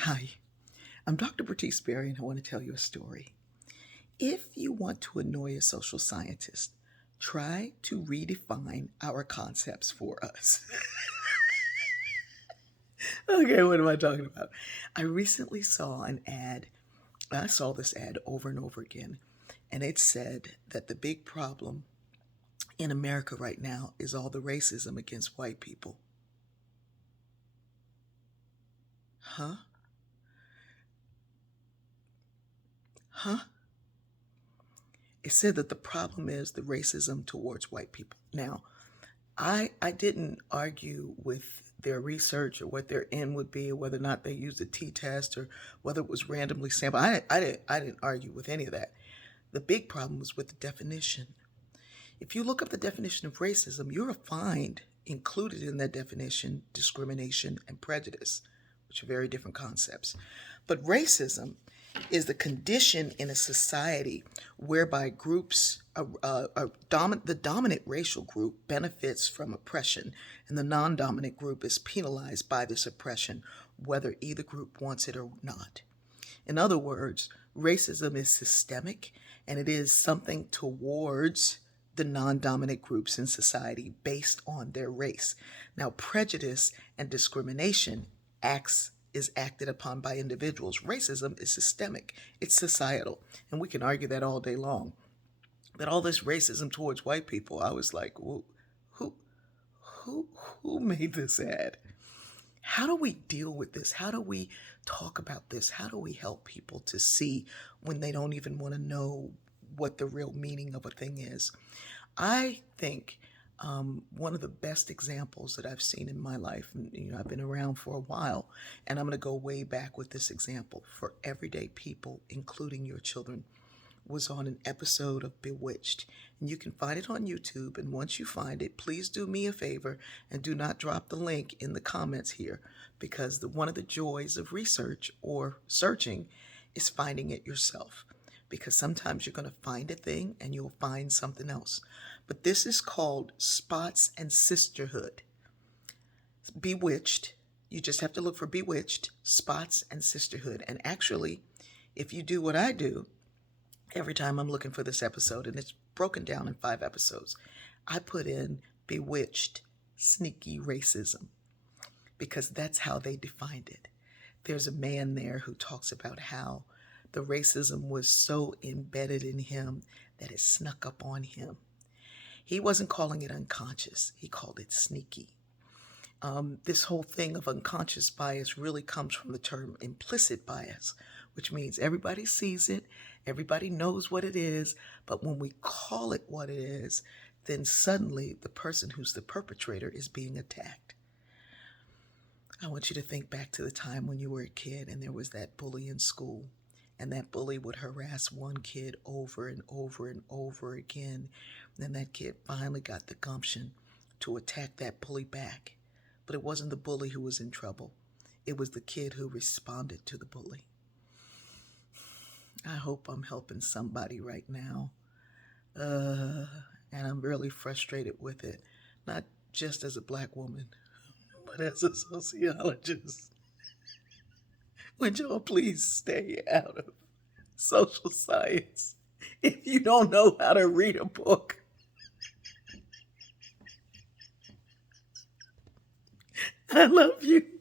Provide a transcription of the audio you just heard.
Hi, I'm Dr. Bertice Berry, and I want to tell you a story. If you want to annoy a social scientist, try to redefine our concepts for us. Okay, what am I talking about? I recently saw an ad. I saw this ad over and over again, and it said that the big problem in America right now is all the racism against white people. Huh? Huh? It said that the problem is the racism towards white people. Now, I didn't argue with their research or what their end would be, or whether or not they used a t-test or whether it was randomly sampled. I didn't argue with any of that. The big problem was with the definition. If you look up the definition of racism, you'll find included in that definition discrimination and prejudice, which are very different concepts. But racism is the condition in a society whereby the dominant racial group benefits from oppression, and the non-dominant group is penalized by this oppression, whether either group wants it or not. In other words, racism is systemic, and it is something towards the non-dominant groups in society based on their race. Now, prejudice and discrimination is acted upon by individuals. Racism is systemic, it's societal, and we can argue that all day long. But all this racism towards white people, I was like, well, who who who made this ad? How do we deal with this? How do we talk about this? How do we help people to see when they don't even want to know what the real meaning of a thing is? I think one of the best examples that I've seen in my life, and I've been around for a while, and I'm going to go way back with this example for everyday people, including your children, was on an episode of Bewitched. And you can find it on YouTube. And once you find it, please do me a favor and do not drop the link in the comments here, because one of the joys of research or searching is finding it yourself. Because sometimes you're going to find a thing and you'll find something else. But this is called Spots and Sisterhood. Bewitched. You just have to look for Bewitched, Spots and Sisterhood. And actually, if you do what I do, every time I'm looking for this episode, and it's broken down in 5 episodes, I put in Bewitched Sneaky Racism, because that's how they defined it. There's a man there who talks about how the racism was so embedded in him that it snuck up on him. He wasn't calling it unconscious, he called it sneaky. This whole thing of unconscious bias really comes from the term implicit bias, which means everybody sees it, everybody knows what it is, but when we call it what it is, then suddenly the person who's the perpetrator is being attacked. I want you to think back to the time when you were a kid and there was that bully in school, and that bully would harass one kid over and over and over again. And then that kid finally got the gumption to attack that bully back. But it wasn't the bully who was in trouble. It was the kid who responded to the bully. I hope I'm helping somebody right now. And I'm really frustrated with it. Not just as a black woman, but as a sociologist. Would y'all please stay out of social science if you don't know how to read a book? I love you.